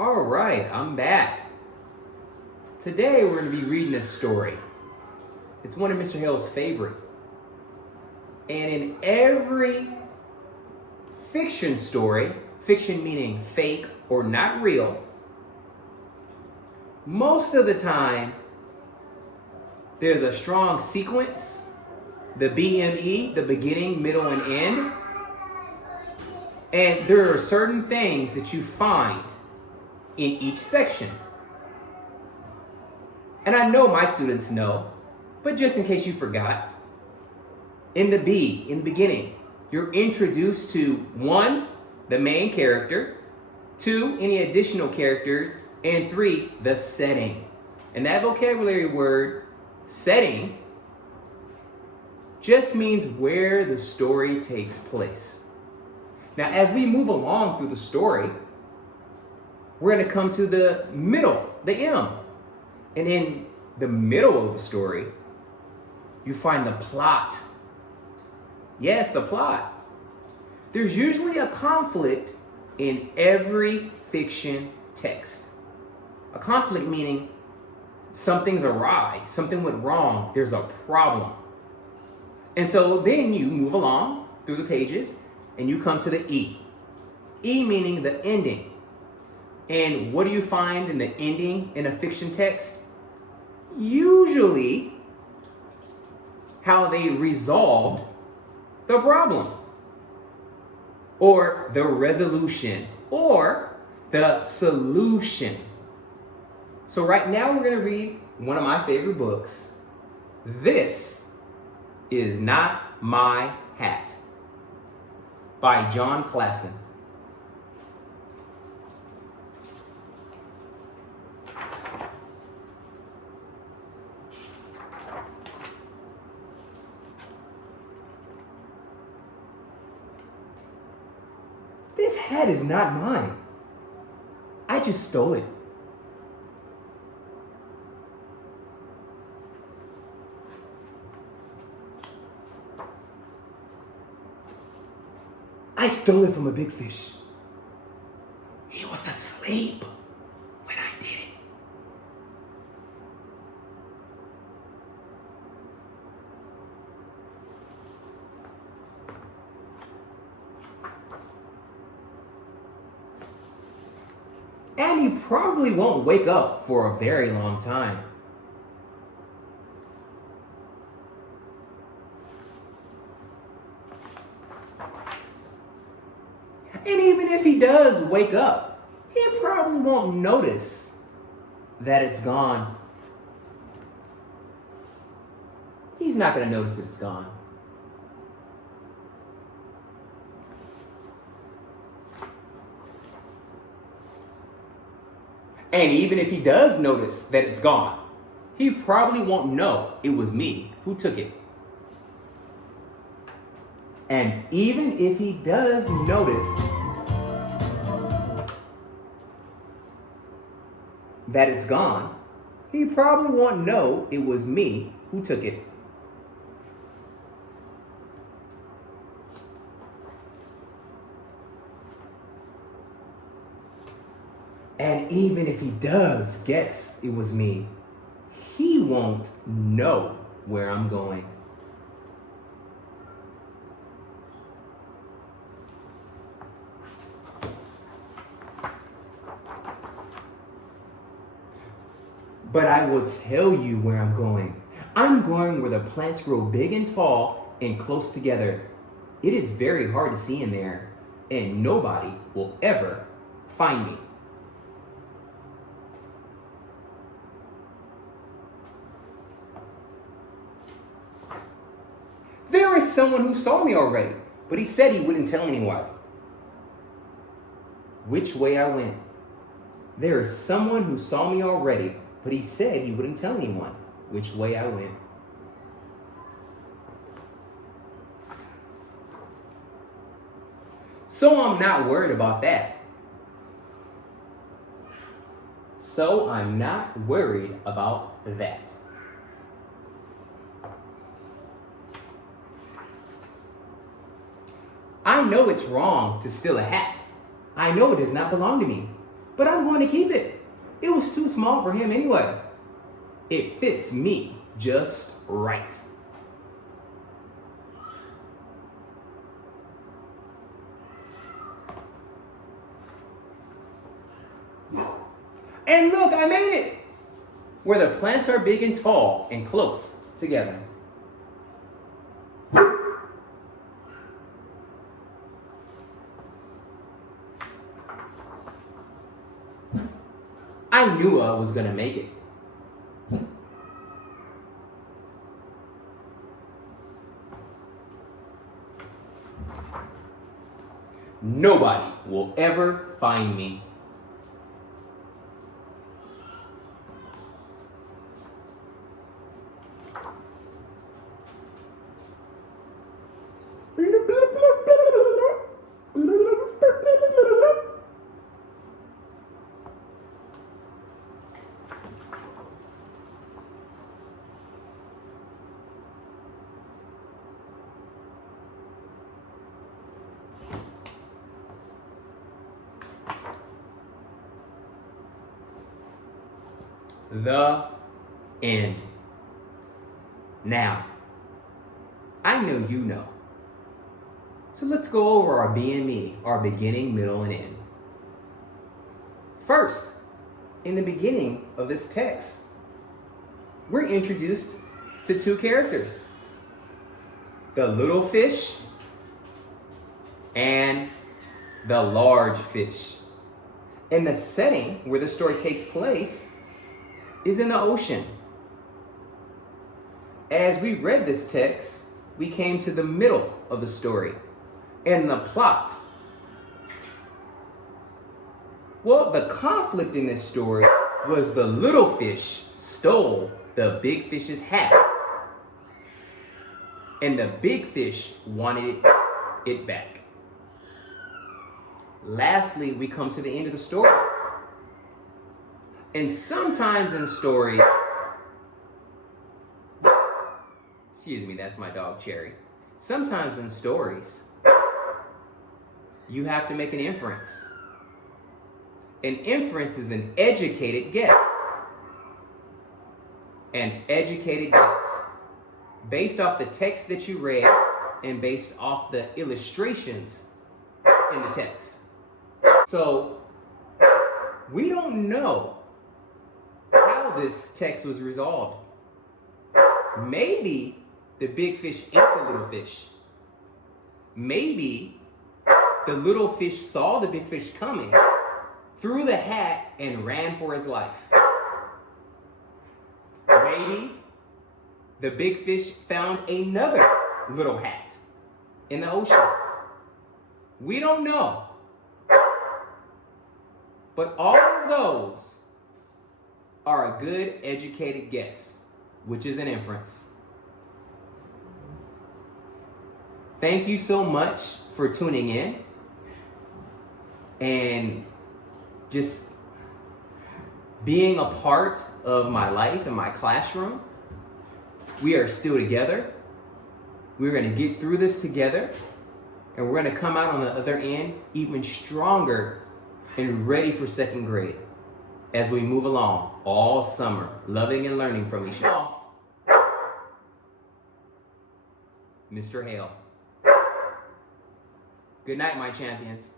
All right, I'm back. Today we're going to be reading a story. It's one of Mr. Hale's favorite. And in every fiction story, fiction meaning fake or not real, most of the time there's a strong sequence, the BME, the beginning, middle, and end. And there are certain things that you find in each section. And I know my students know, but just in case you forgot, in the beginning, you're introduced to 1, the main character, 2, any additional characters, and 3, the setting. And that vocabulary word, setting, just means where the story takes place. Now, as we move along through the story, we're going to come to the middle, the M. And in the middle of the story, you find the plot. Yes, the plot. There's usually a conflict in every fiction text. A conflict meaning something's awry, something went wrong, there's a problem. And so then you move along through the pages and you come to the E. E meaning the ending. And what do you find in the ending in a fiction text? Usually how they resolved the problem, or the resolution, or the solution. So right now we're going to read one of my favorite books. This Is Not My Hat by Jon Klassen. This hat is not mine. I just stole it. I stole it from a big fish. He was asleep when I did it. And he probably won't wake up for a very long time. And even if he does wake up, he probably won't notice that it's gone. He's not going to notice that it's gone. And even if he does notice that it's gone, he probably won't know it was me who took it. And even if he does notice that it's gone, he probably won't know it was me who took it. And even if he does guess it was me, he won't know where I'm going. But I will tell you where I'm going. I'm going where the plants grow big and tall and close together. It is very hard to see in there, and nobody will ever find me. There is someone who saw me already, but he said he wouldn't tell anyone which way I went. There is someone who saw me already, but he said he wouldn't tell anyone which way I went. So I'm not worried about that. I know it's wrong to steal a hat. I know it does not belong to me. but I'm going to keep it. It was too small for him anyway. It fits me just right. And look, I made it! Where the plants are big and tall and close together. I knew I was gonna make it. Nobody will ever find me. The end. Now, I know you know. So let's go over our BME, our beginning, middle, and end. First, in the beginning of this text, we're introduced to two characters. The little fish and the large fish. And the setting where the story takes place is in the ocean. As we read this text, we came to the middle of the story and the plot. Well, the conflict in this story was the little fish stole the big fish's hat, and the big fish wanted it back. Lastly, we come to the end of the story. And sometimes in stories, excuse me, that's my dog Cherry. Sometimes in stories, you have to make an inference. An inference is an educated guess. An educated guess. Based off the text that you read and based off the illustrations in the text. So, we don't know how this text was resolved. Maybe the big fish ate the little fish. Maybe the little fish saw the big fish coming, threw the hat, and ran for his life. Maybe the big fish found another little hat in the ocean. We don't know. But all of those are a good educated guess, which is an inference. Thank you so much for tuning in and just being a part of my life and my classroom. We are still together. We're going to get through this together, and we're going to come out on the other end even stronger and ready for second grade as we move along all summer, loving and learning from each other. Mr. Hale. Good night, my champions.